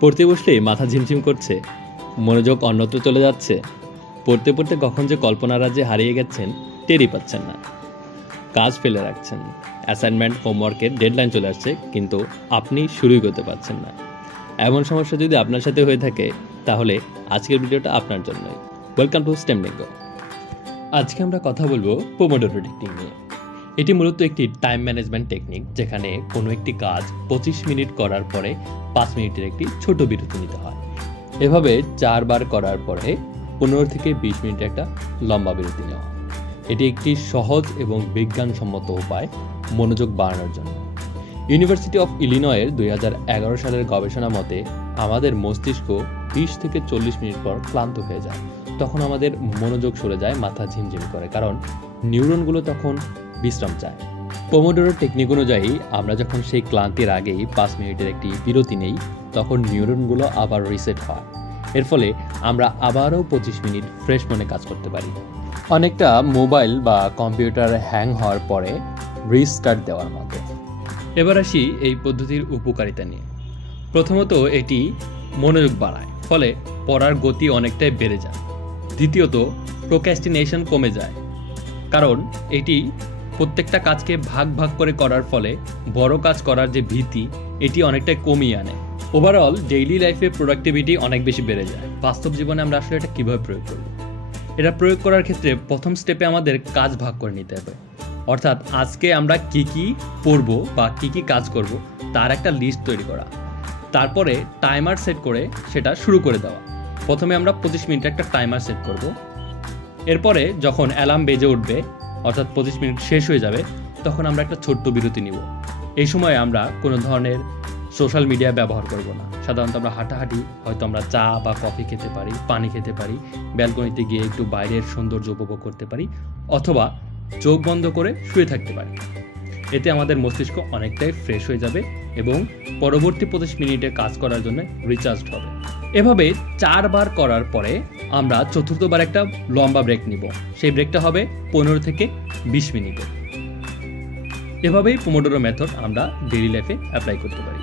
পড়তে বসলেই মাথা ঝিমঝিম করছে, মনোযোগ অন্যত্র চলে যাচ্ছে। পড়তে পড়তে কখন যে কল্পনা রাজ্যে হারিয়ে গেছেন টেরই পাচ্ছেন না। কাজ ফেলে রাখছেন, অ্যাসাইনমেন্ট হোমওয়ার্কের ডেডলাইন চলে আসছে, কিন্তু আপনি শুরুই করতে পারছেন না। এমন সমস্যা যদি আপনার সাথে হয়ে থাকে তাহলে আজকের ভিডিওটা আপনার জন্যই। Welcome to STEM Lingo. আজকে আমরা কথা বলবো পোমোডোরো টেকনিক নিয়ে। এটি মূলত একটি টাইম ম্যানেজমেন্ট টেকনিক, যেখানে কোনো একটি কাজ 25 মিনিট করার পরে 5 মিনিটের একটি ছোট বিরতি নিতে হয়। এভাবে 4 বার করার পরে 15 থেকে 20 মিনিটের একটা লম্বা বিরতি নেওয়া। এটি একটি সহজ এবং বিজ্ঞানসম্মত উপায় মনোযোগ বাড়ানোর জন্য। ইউনিভার্সিটি অফ ইলিনয়ের 2011 সালের গবেষণা মতে আমাদের মস্তিষ্ক 20 থেকে 40 মিনিট পর ক্লান্ত হয়ে যায়। তখন আমাদের মনোযোগ সরে যায়, মাথা ঝিমঝিম করে, কারণ নিউরনগুলো তখন বিশ্রাম চায়। পোমোডোরো টেকনিক অনুযায়ী আমরা যখন সেই ক্লান্তির আগেই 5 মিনিটের একটি বিরতি নেই, তখন নিউরনগুলো আবার রিসেট হয়। এর ফলে আমরা আবারও 25 মিনিট ফ্রেশ মনে কাজ করতে পারি। অনেকটা মোবাইল বা কম্পিউটার হ্যাং হওয়ার পরে রিস্টার্ট দেওয়ার মতো। এবার আসি এই পদ্ধতির উপকারিতা নিয়ে। প্রথমত, এটি মনোযোগ বাড়ায়, ফলে পড়ার গতি অনেকটাই বেড়ে যায়। দ্বিতীয়ত, প্রোক্রাস্টিনেশন কমে যায়, কারণ এটি প্রত্যেকটা কাজকে ভাগ ভাগ করে করার ফলে বড় কাজ করার যে ভীতি, এটি অনেকটাই কমিয়ে আনে। ওভারঅল ডেইলি লাইফে প্রোডাক্টিভিটি অনেক বেশি বেড়ে যায়। বাস্তব জীবনে আমরা আসলে এটা কীভাবে প্রয়োগ করব? এটা প্রয়োগ করার ক্ষেত্রে প্রথম স্টেপে আমাদের কাজ ভাগ করে নিতে হবে। অর্থাৎ আজকে আমরা কি কি পড়ব বা কি কি কাজ করব তার একটা লিস্ট তৈরি করা। তারপরে টাইমার সেট করে সেটা শুরু করে দেওয়া। প্রথমে আমরা 25 মিনিটের একটা টাইমার সেট করব। এরপরে যখন অ্যালার্ম বেজে উঠবে, অর্থাৎ 25 মিনিট শেষ হয়ে যাবে, তখন আমরা একটা ছোট্ট বিরতি নিব। এই সময় আমরা কোনো ধরনের সোশ্যাল মিডিয়া ব্যবহার করব না। সাধারণত আমরা হাঁটাহাঁটি, হয়তো আমরা চা বা কফি খেতে পারি, পানি খেতে পারি, ব্যালকনিতে গিয়ে একটু বাইরের সৌন্দর্য উপভোগ করতে পারি, অথবা চোখ বন্ধ করে শুয়ে থাকতে পারি। এতে আমাদের মস্তিষ্ক অনেকটাই ফ্রেশ হয়ে যাবে এবং পরবর্তী 25 মিনিটের কাজ করার জন্য রিচার্জড হবে। এভাবে 4 বার করার পরে আমরা চতুর্থবার একটা লম্বা ব্রেক নিব। সেই ব্রেকটা হবে 15 থেকে 20 মিনিটের। এভাবেই পোমোডোরো মেথড আমরা ডেইলি লাইফে অ্যাপ্লাই করতে পারি।